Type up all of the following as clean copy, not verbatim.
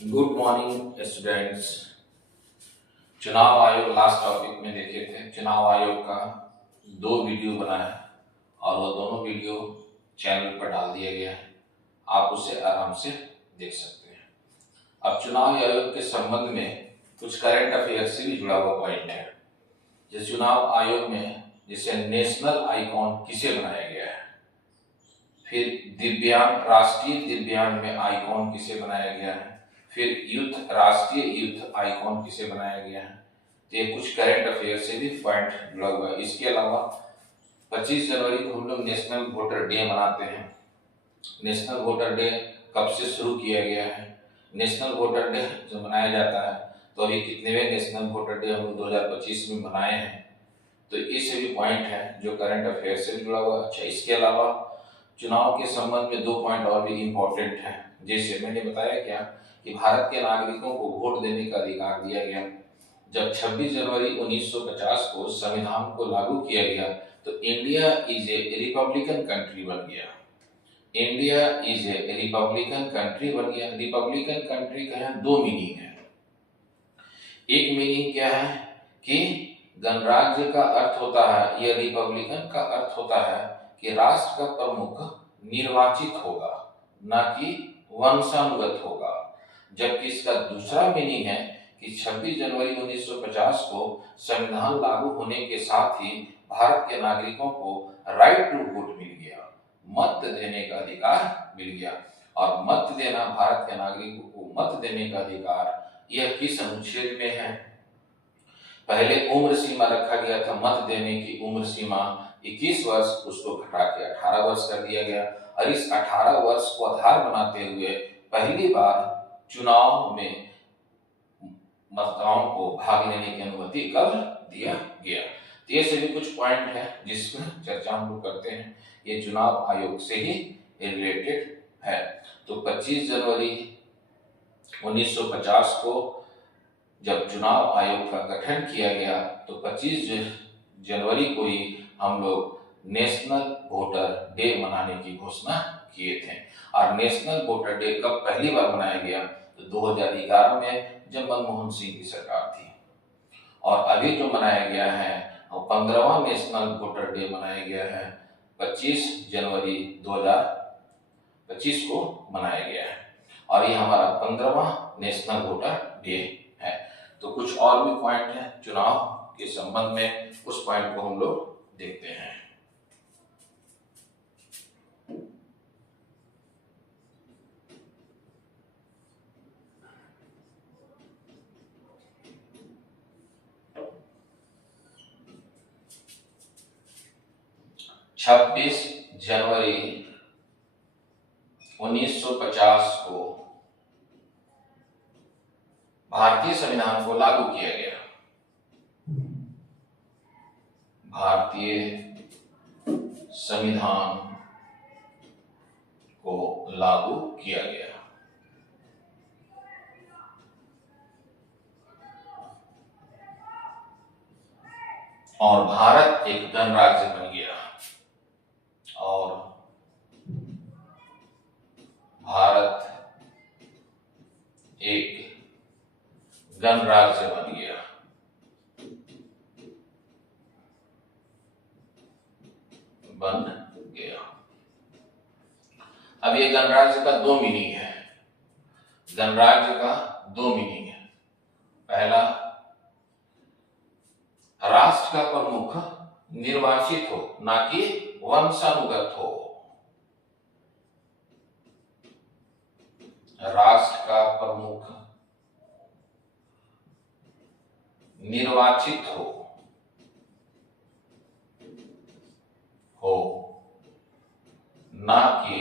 Good morning students. चुनाव आयोग last topic में देखे थे। चुनाव आयोग का 2 वीडियो बना है और वो दोनों वीडियो चैनल पर डाल दिया गया है, आप उसे आराम से देख सकते हैं। अब चुनाव आयोग के संबंध में कुछ करंट अफेयर से भी जुड़ा हुआ पॉइंट है। जिस चुनाव आयोग में जिसे नेशनल आइकॉन किसे बनाया गया है, फिर दिव्यांग राष्ट्रीय दिव्यांग में आइकॉन किसे बनाया गया है, फिर यूथ राष्ट्रीय यूथ आइकॉन किसे बनाया गया है। तो ये कुछ करंट अफेयर से भी पॉइंट जुड़ा हुआ है। इसके अलावा 25 जनवरी को हम लोग नेशनल वोटर डे मनाते हैं। नेशनल वोटर डे कब से शुरू किया गया है? नेशनल वोटर डे जो मनाया जाता है, तो अभी कितनेवें नेशनल वोटर डे हम लोग 2025 में मनाए हैं। तो इससे भी पॉइंट है जो करंट अफेयर से भी जुड़ा हुआ है। अच्छा, इसके अलावा चुनाव के संबंध में 2 पॉइंट और भी इम्पोर्टेंट है। जैसे मैंने बताया क्या कि भारत के नागरिकों को वोट देने का अधिकार दिया गया। जब 26 जनवरी 1950 को संविधान को लागू किया गया तो India is a Republican country बन गया। India is a Republican country बन गया। रिपब्लिकन कंट्री का है 2 मीनिंग है। एक मीनिंग क्या है कि गणराज्य का अर्थ होता है, यह रिपब्लिकन का अर्थ होता है कि राष्ट्र का प्रमुख निर्वाचित होगा, ना कि वंशानुगत होगा। जबकि इसका दूसरा मीनिंग है कि 26 जनवरी 1950 को संविधान लागू होने के साथ ही भारत के नागरिकों को राइट टू वोट मिल गया, मत देने का अधिकार मिल गया। और मत देना, भारत के नागरिकों को मत देने का अधिकार, यह किस अनुच्छेद में है? पहले उम्र सीमा रखा गया था, मत देने की उम्र सीमा 21 वर्ष, उसको घटा के 18 वर्ष कर दिया गया। और इस 18 वर्ष को आधार बनाते हुए पहली बार चुनाव में मतदाताओं को भाग लेने की अनुमति कब दिया गया। तो ये सभी कुछ पॉइंट है जिसमें चर्चा हम लोग करते हैं। ये चुनाव आयोग से ही रिलेटेड है। तो 25 जनवरी 1950 को जब चुनाव आयोग का गठन किया गया तो 25 जनवरी को ही हम लोग नेशनल वोटर डे मनाने की घोषणा किए थे। और नेशनल वोटर डे कब पहली बार मनाया गया? तो 2011 में, जब मनमोहन सिंह की सरकार थी। और अभी जो मनाया गया है वो 15वां नेशनल वोटर डे मनाया गया है, 25 जनवरी 2025 को मनाया गया है। और ये हमारा 15वां नेशनल वोटर डे है। तो कुछ और भी पॉइंट है चुनाव के संबंध में, उस पॉइंट को हम लोग देखते हैं। छब्बीस जनवरी 1950 को भारतीय संविधान को लागू किया गया। भारतीय संविधान को लागू किया गया। और भारत एक गणराज्य बन गया। और भारत एक गणराज्य बन गया। अब ये गणराज्य का 2 मीनिंग है। गणराज्य का 2 मीनिंग है। पहला, राष्ट्र का प्रमुख निर्वाचित हो, ना कि वंशानुगत हो। राष्ट्र का प्रमुख निर्वाचित हो ना कि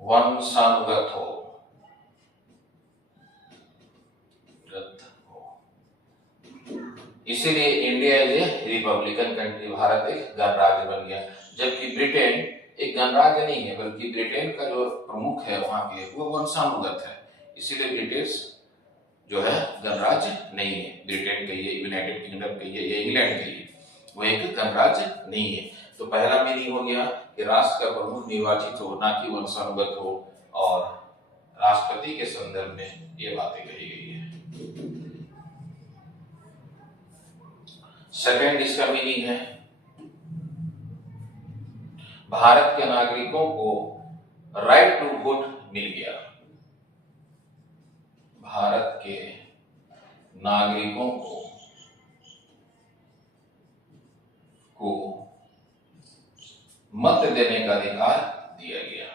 वंशानुगत हो। इसीलिए India is a Republican country, Bharat एक गणराज्य बन गया। जबकि ब्रिटेन एक गणराज्य नहीं है, बल्कि ब्रिटेन का जो प्रमुख है वहां के वो वंशानुगत है। इसीलिए ब्रिटिश जो है गणराज्य नहीं है। ब्रिटेन कहिए, यूनाइटेड किंगडम कहिए या इंग्लैंड कहिए, वो एक गणराज्य नहीं है। तो पहला मीनिंग हो गया कि राष्ट्र का प्रमुख निर्वाचित हो, ना कि वंशानुगत हो। और राष्ट्रपति के संदर्भ में ये बातें कही गई है। सेकंड इसका मीनिंग है भारत के नागरिकों को राइट टू वोट मिल गया। भारत के नागरिकों को मत देने का अधिकार दिया गया।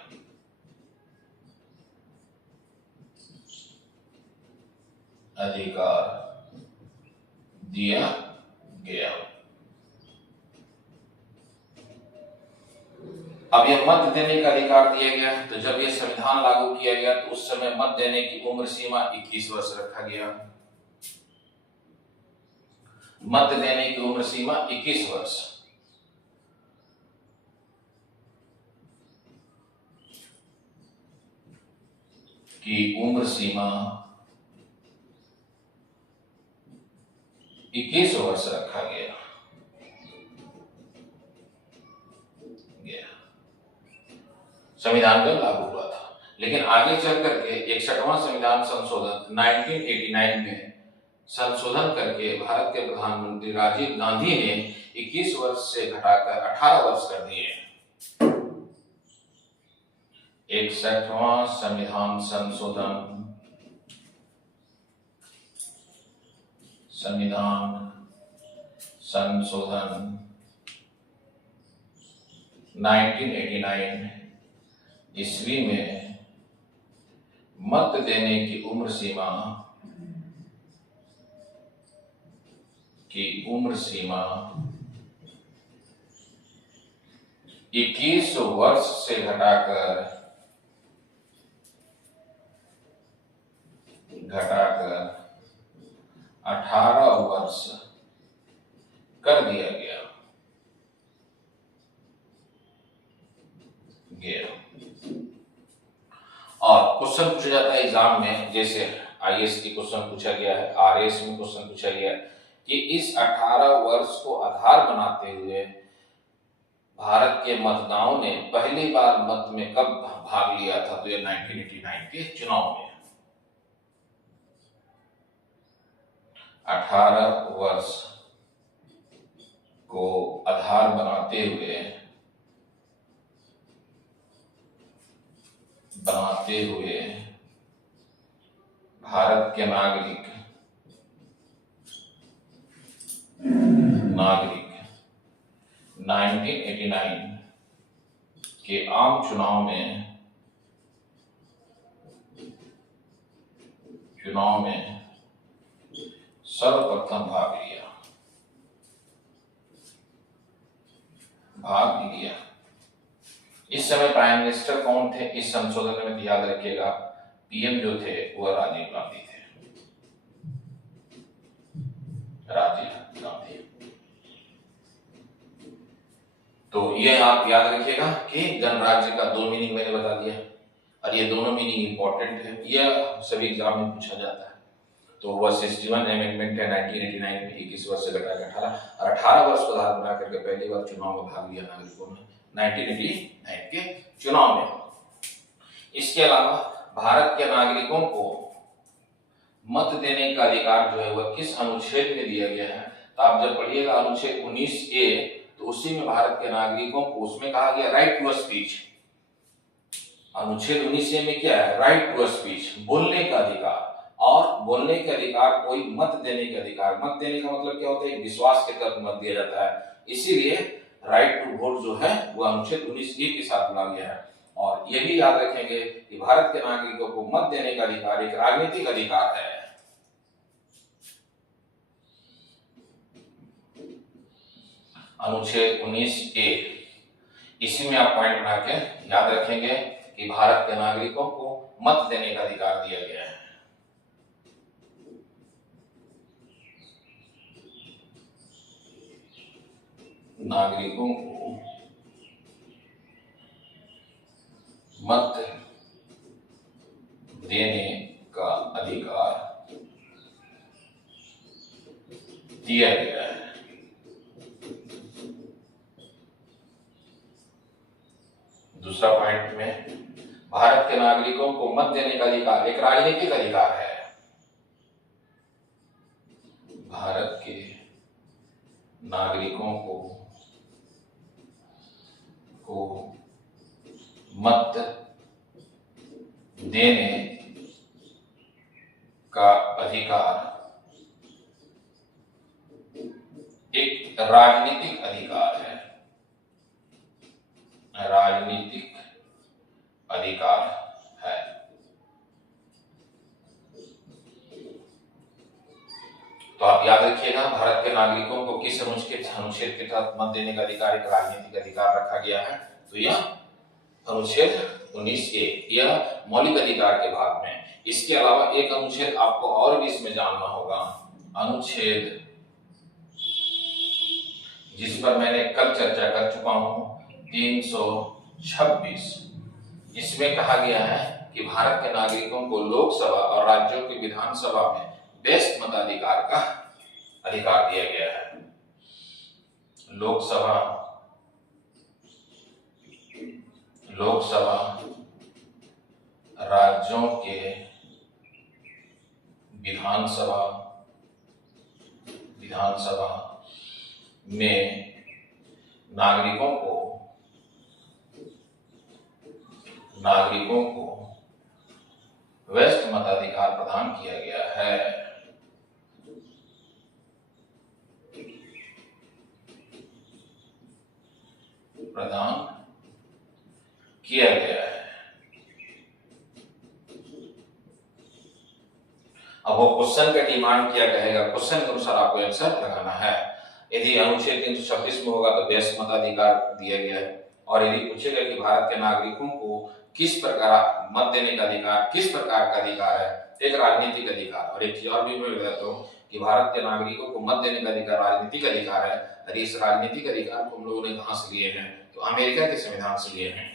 अधिकार दिया गया। अब यह मत देने का अधिकार दिया गया, तो जब यह संविधान लागू किया गया तो उस समय मत देने की उम्र सीमा 21 वर्ष रखा गया। मत देने की उम्र सीमा 21 वर्ष। की उम्र सीमा 21 वर्ष रखा गया। संविधान जब लागू हुआ था, लेकिन आगे चल करके 61वां संविधान संशोधन 1989 में संशोधन करके भारत के प्रधानमंत्री राजीव गांधी ने 21 वर्ष से घटाकर 18 वर्ष कर दिए। 61वां संविधान संशोधन 1989 ईस्वी में मत देने की उम्र सीमा 21 वर्ष से घटाकर 18 वर्ष कर दिया गया। और क्वेश्चन पूछा जाता है एग्जाम में, जैसे आईएएस की क्वेश्चन पूछा गया है, आरएएस में क्वेश्चन पूछा गया है कि इस 18 वर्ष को आधार बनाते हुए भारत के मतदाताओं ने पहली बार मत में कब भाग लिया था, तो ये 1989 के चुनाव में। 18 वर्ष को आधार बनाते हुए भारत के नागरिक 1989 के आम चुनाव में सर्वप्रथम भाग लिया। इस समय प्राइम मिनिस्टर कौन थे इस संशोधन में, याद रखिएगा पीएम जो थे वह राजीव गांधी थे। राजीव गांधी। तो ये आप याद रखिएगा कि गणराज्य का दो मीनिंग मैंने बता दिया, और ये दोनों मीनिंग इंपॉर्टेंट है, यह सभी एग्जाम में पूछा जाता है। तो वह 61 अमेंडमेंट है 1989 में 21 वर्ष से घटाकर 18 और 18 वर्ष को आधार बना करके पहली बार चुनाव में भाग लिया नागरिकों ने 1989 के चुनाव में। इसके अलावा भारत के नागरिकों को मत देने का अधिकार जो है वह किस अनुच्छेद में दिया गया है, तो आप जब पढ़िएगा अनुच्छेद 19A, तो उसी में भारत के नागरिकों को उसमें कहा गया राइट टू स्पीच। अनुच्छेद 19A में क्या है, राइट टू स्पीच, बोलने का अधिकार। और बोलने के अधिकार कोई मत देने के अधिकार, मत देने का मतलब क्या होता है, विश्वास के तहत मत दिया जाता है, इसीलिए राइट टू वोट जो है वो अनुच्छेद 19A के साथ जुड़ा गया है। और ये भी याद रखेंगे कि भारत के नागरिकों को मत देने का अधिकार एक राजनीतिक अधिकार है। अनुच्छेद 19A, इसी में आप पॉइंट बना के याद रखेंगे कि भारत के नागरिकों को मत देने का अधिकार दिया गया है। नागरिकों को मत देने का अधिकार दिया गया है। दूसरा पॉइंट में भारत के नागरिकों को मत देने का अधिकार एक राजनीतिक अधिकार है। भारत के नागरिकों को मत देने का अधिकार एक राजनीतिक अधिकार है। राजनीतिक अधिकार है। तो आप याद रखिएगा, भारत के नागरिकों को किस अनुच्छेद के तहत मत देने का अधिकार एक राजनीतिक अधिकार रखा गया है। तो यह अनुच्छेद 19A यह मौलिक अधिकार के भाग में। इसके अलावा एक अनुच्छेद आपको और भी इसमें जानना होगा, अनुच्छेद जिस पर मैंने कल चर्चा कर चुका हूं, 326। इसमें कहा गया है कि भारत के नागरिकों को लोकसभा और राज्यों की विधानसभा में व्यस्त मताधिकार का अधिकार दिया गया है। लोकसभा राज्यों के विधानसभा में नागरिकों को व्यस्त मताधिकार प्रदान किया गया है। अब वो क्वेश्चन का डिमांड किया जाएगा, क्वेश्चन के अनुसार आपको आंसर लगाना है। यदि अनुच्छेद 326 में होगा तो व्यस्त मताधिकार दिया गया है, और यदि पूछेगा कि भारत के नागरिकों को किस प्रकार मत देने का अधिकार किस प्रकार का अधिकार है, एक राजनीतिक अधिकार। और एक चीज और भी मैं बताता हूँ कि भारत के नागरिकों को मत देने का अधिकार राजनीतिक अधिकार है, और इस राजनीतिक अधिकार को हम लोगों ने कहां से लिए हैं, तो अमेरिका के संविधान से लिए हैं।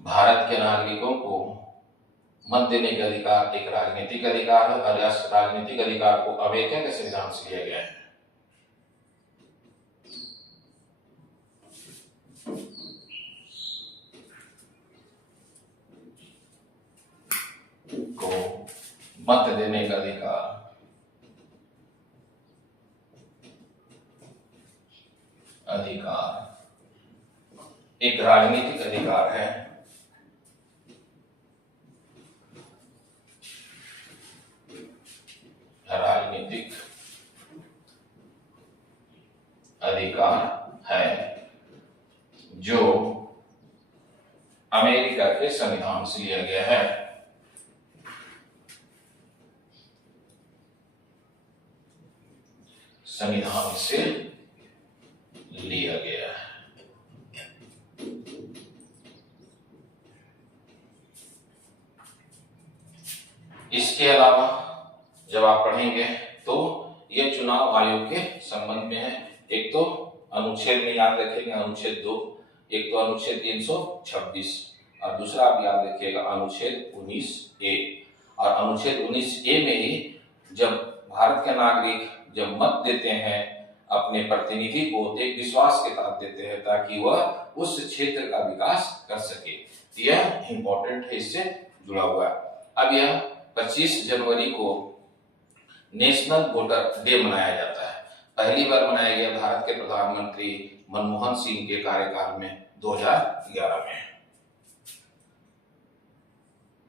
भारत के नागरिकों को मत देने का अधिकार एक राजनीतिक अधिकार है, और इस राजनीतिक अधिकार को अमेरिका के संविधान से लिया गया है। को मत देने का अधिकार एक राजनीतिक अधिकार है। राजनीतिक अधिकार है जो अमेरिका के संविधान से लिया गया है। संविधान से लिया गया है। इसके अलावा जब आप पढ़ेंगे तो यह चुनाव आयोग के संबंध में है। एक तो अनुच्छेद में याद रखेंगे अनुच्छेद 2, एक तो अनुच्छेद 326, और दूसरा आप याद रखिएगा अनुच्छेद 19A। और अनुच्छेद 19A में ही जब भारत के नागरिक जब मत देते हैं अपने प्रतिनिधि को, तो एक विश्वास के साथ देते हैं ताकि वह उस क्षेत्र का विकास कर सके। यह इंपॉर्टेंट है, इससे जुड़ा हुआ है। अब यह 25 जनवरी को नेशनल वोटर डे मनाया जाता है। पहली बार मनाया गया भारत के प्रधानमंत्री मनमोहन सिंह के कार्यकाल में 2011 में।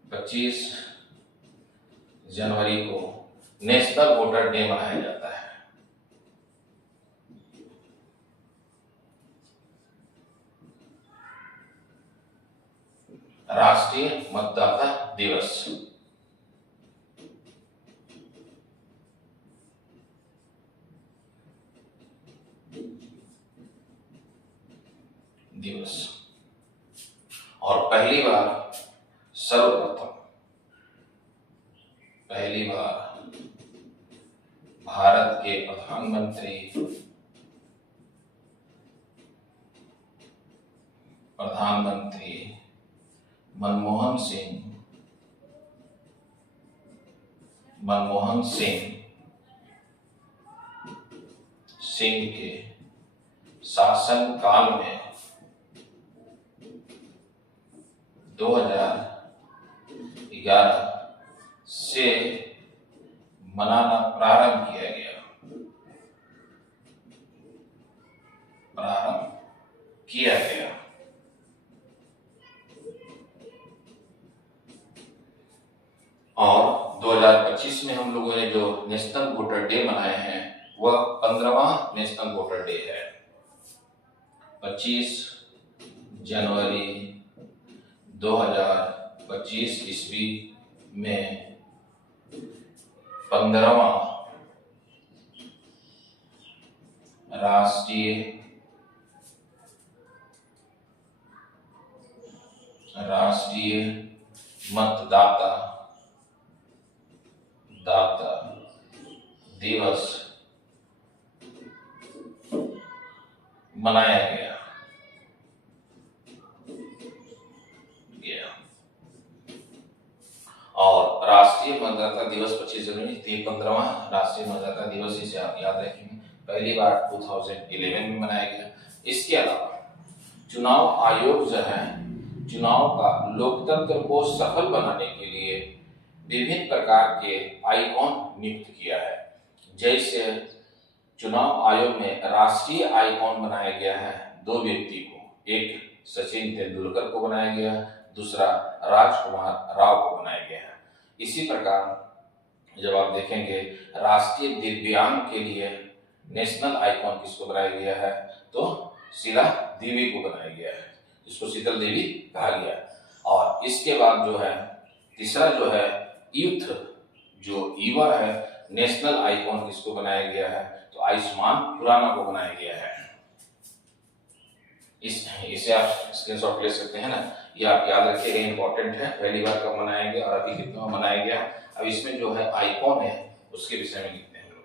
25 जनवरी को नेशनल वोटर डे मनाया जाता है। राष्ट्रीय मतदाता दिवस। और पहली बार भारत के प्रधानमंत्री प्रधानमंत्री मनमोहन सिंह के शासन काल में 2011 से मनाना प्रारंभ किया गया। और 2025 में हम लोगों ने जो नेशनल वोटर डे मनाए हैं वह 15वां नेशनल वोटर डे है। 25 जनवरी 2025 ईस्वी में 15वां राष्ट्रीय मतदाता दिवस मनाया गया। और राष्ट्रीय मतदाता दिवस 25 जनवरी 15वां राष्ट्रीय मतदाता दिवस, इसे आप याद रखेंगे, पहली बार 2011 में मनाया गया। इसके अलावा चुनाव आयोग जो है चुनाव का लोकतंत्र को सफल बनाने के लिए विभिन्न प्रकार के आइकॉन नियुक्त किया है। जैसे चुनाव आयोग में राष्ट्रीय आइकॉन बनाया गया है 2 व्यक्ति को, एक सचिन तेंदुलकर को बनाया गया, दूसरा राजकुमार राव को बनाया गया है। इसी प्रकार जब आप देखेंगे राष्ट्रीय दिव्यांग के लिए नेशनल आइकॉन किसको बनाया गया है, तो शीला देवी को बनाया गया है, जिसको शीतल देवी कहा गया। और इसके बाद जो है तीसरा जो है यूथ, जो युवा है, नेशनल आइकॉन किसको बनाया गया है, तो आयुष्मान खुराना को बनाया गया है। इसे आप स्क्रीनशॉट ले सकते हैं ना, ये आप याद रखिएगा, इंपॉर्टेंट है। पहली बार कब मनाया गया और अभी कितना मनाया गया। अब इसमें जो है आइकॉन है उसके विषय में लिखते हैं हम लोग।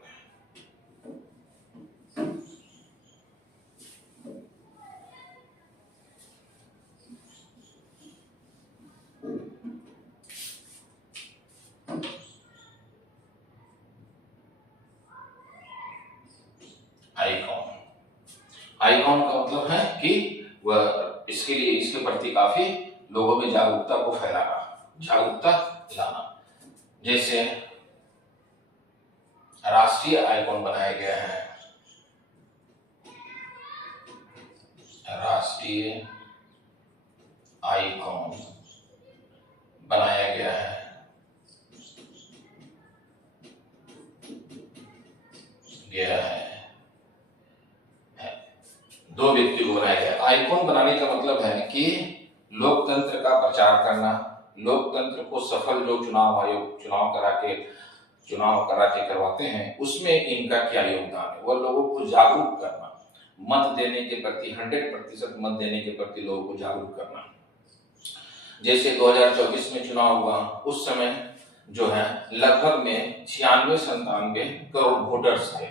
आइकॉन का मतलब है कि वह इसके लिए इसके प्रति काफी लोगों में जागरूकता को फैलाना, जागरूकता लाना। जैसे राष्ट्रीय आइकॉन बनाया गया है, राष्ट्रीय आइकॉन बनाया गया है दो व्यक्ति को बनाया गया। आइकॉन बनाने का मतलब है कि लोकतंत्र का प्रचार करना, लोकतंत्र को सफल जो चुनाव आयोग चुनाव करा के करवाते हैं उसमें इनका क्या योगदान है, वह लोगों को जागरूक करना, मत देने के प्रति 100% मत देने के प्रति लोगों को जागरूक करना। जैसे 2024 में चुनाव हुआ, उस समय जो है लगभग में 96-97 करोड़ वोटर्स थे,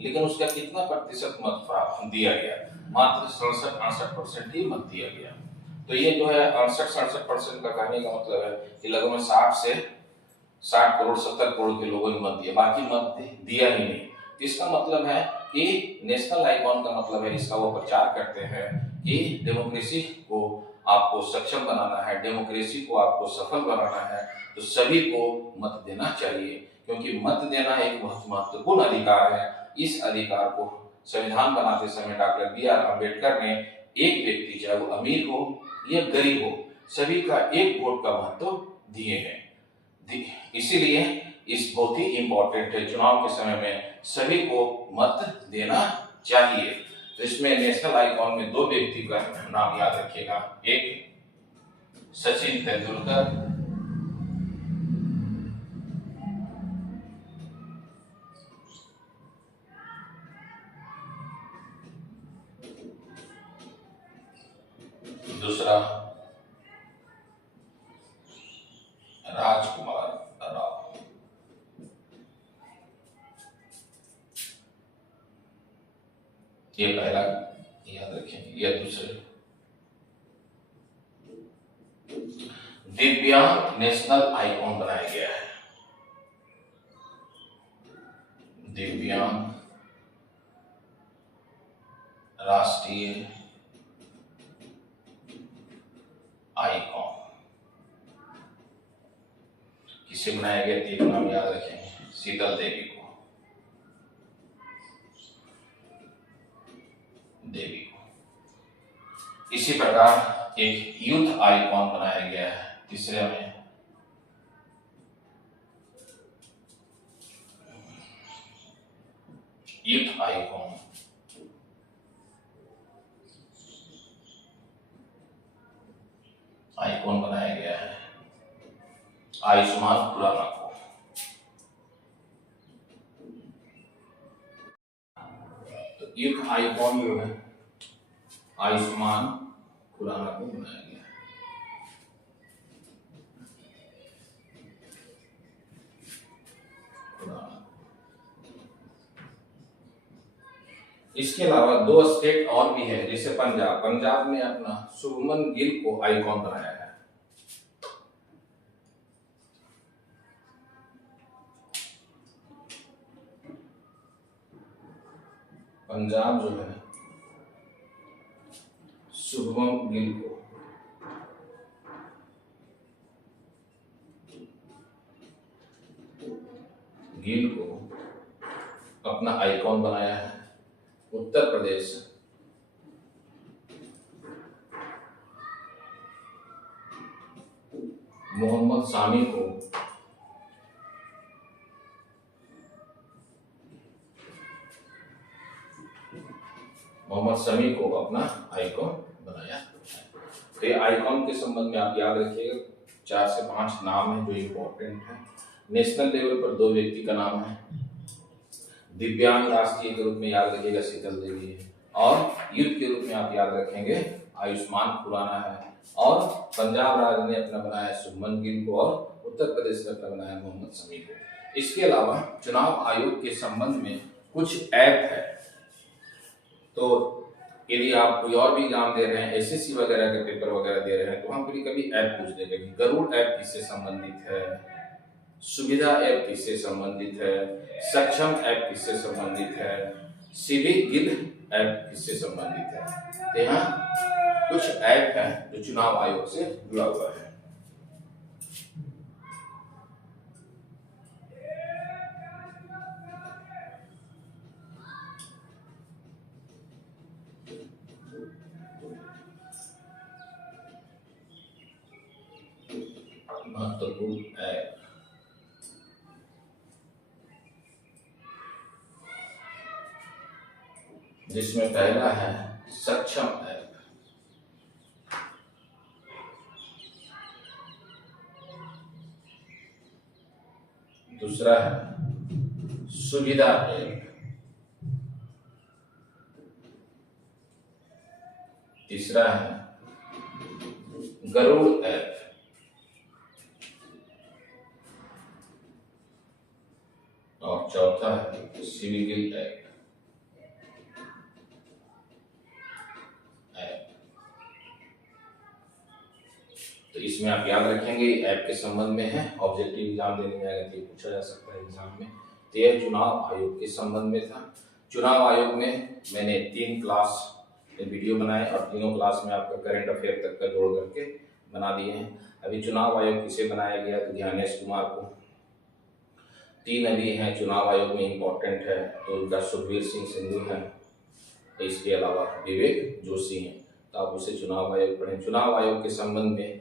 लेकिन उसका कितना प्रतिशत मत दिया गया, मात्र 67-68% ही मत दिया गया। तो ये जो है 68-67% का कहने का मतलब है कि लगभग 60 करोड़ 70 करोड़ के लोगों ने मत दिया, बाकी मत दिया ही नहीं। इसका मतलब है कि नेशनल आइकॉन का मतलब है, इसका वो प्रचार करते हैं कि डेमोक्रेसी को आपको सक्षम बनाना है, डेमोक्रेसी को आपको सफल बनाना है, तो सभी को मत देना चाहिए, क्योंकि मत देना एक बहुत महत्वपूर्ण अधिकार है। इस अधिकार को संविधान बनाते समय डॉक्टर B.R. अम्बेडकर ने एक व्यक्ति, चाहे वो अमीर हो या गरीब हो, सभी का एक वोट का महत्व दिए हैं। इसीलिए इस बहुत ही इंपॉर्टेंट है, चुनाव के समय में सभी को मत देना चाहिए। तो इसमें नेशनल आइकॉन में 2 व्यक्ति का नाम याद रखिएगा, एक सचिन तेंदुलकर, दूसरा राजकुमार राव। ये पहला याद रखेंगे, यह दूसरे दिव्यांग नेशनल आइकॉन बनाया गया है। दिव्यांग राष्ट्रीय आइकॉन किसे बनाया गया? तीन नाम याद रखेंगे, शीतल देवी को, इसी प्रकार एक यूथ आइकॉन बनाया गया है तीसरे में, यूथ आइकॉन बनाया गया है आयुष्मान खुराना को। तो यूथ आइकॉन जो है आयुष्मान खुराना को बनाया गया है। इसके अलावा दो स्टेट और भी है, जैसे पंजाब में अपना शुभमन गिल को आइकॉन बनाया है। पंजाब जो है शुभमन गिल को अपना आइकॉन बनाया है। उत्तर प्रदेश मोहम्मद सामी को अपना आइकॉन बनाया। तो ये आइकॉन के संबंध में आप याद रखिएगा 4 से 5 नाम है जो इम्पोर्टेंट है। नेशनल लेवल पर 2 व्यक्ति का नाम है, दिव्यांग राष्ट्रीय के रूप में याद रखिएगा शीतल देवी है, और यूथ के रूप में आप याद रखेंगे आयुष्मान खुराना है, और पंजाब राज्य ने अपना बनाया शुभमन गिल को, और उत्तर प्रदेश ने अपना बनाया मोहम्मद शमी को। इसके अलावा चुनाव आयोग के संबंध में कुछ ऐप है, तो यदि आप कोई और भी एग्जाम दे रहे हैं, एसएससी वगैरह के पेपर वगैरह दे रहे हैं, तो हम कभी ऐप पूछ देंगे कि गरुड़ ऐप किससे संबंधित है, सुविधा ऐप किससे संबंधित है, सक्षम ऐप किससे संबंधित है, सिविक गिल ऐप किससे संबंधित है। तो यहाँ कुछ ऐप है जो चुनाव आयोग से जुड़ा हुआ है। महत्वपूर्ण ऐप जिसमें पहला है सक्षम ऐप, दूसरा है सुविधा ऐप, तीसरा है गरुड़ ऐप, और चौथा है सिविगिल ऐप। तो इसमें आप याद रखेंगे ऐप के संबंध में है, ऑब्जेक्टिव एग्जाम देने में आएगा तो ये पूछा जा सकता है एग्जाम में। तो यह चुनाव आयोग के संबंध में था। चुनाव आयोग में मैंने 3 क्लास के वीडियो बनाए, और तीनों क्लास में आपका करंट अफेयर तक का जोड़ करके बना दिए हैं। अभी चुनाव आयोग किसे बनाया गया, तो ध्यानेश कुमार को। 3 अभी हैं चुनाव आयोग में इम्पोर्टेंट है, तो उनका सुखबीर सिंह सिंधु है, तो इसके अलावा विवेक जोशी हैं, तो आप उसे चुनाव आयोग पढ़ें। चुनाव आयोग के संबंध में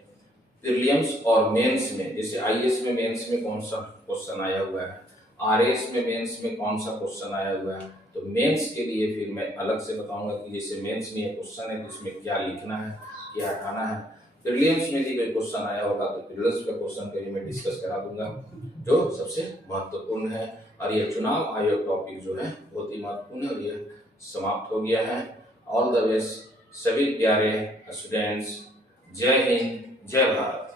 प्रीलिम्स और मेंस में, जैसे आईएएस में मेंस में कौन सा क्वेश्चन आया हुआ है, आरएएस में मेंस में कौन सा क्वेश्चन आया हुआ है, तो मेंस के लिए फिर मैं अलग से बताऊंगा कि जैसे मेंस में ये क्वेश्चन है तो इसमें क्या लिखना है, क्या हटाना है। प्रीलिम्स में भी कोई क्वेश्चन आया होगा तो प्रीलिम्स का क्वेश्चन के लिए मैं डिस्कस करा दूंगा जो सबसे महत्वपूर्ण है। और ये चुनाव आयोग टॉपिक जो है बहुत ही महत्वपूर्ण है, और ये समाप्त हो गया है। ऑल द बेस्ट सभी प्यारे स्टूडेंट्स, जय हिंद, जय भारत।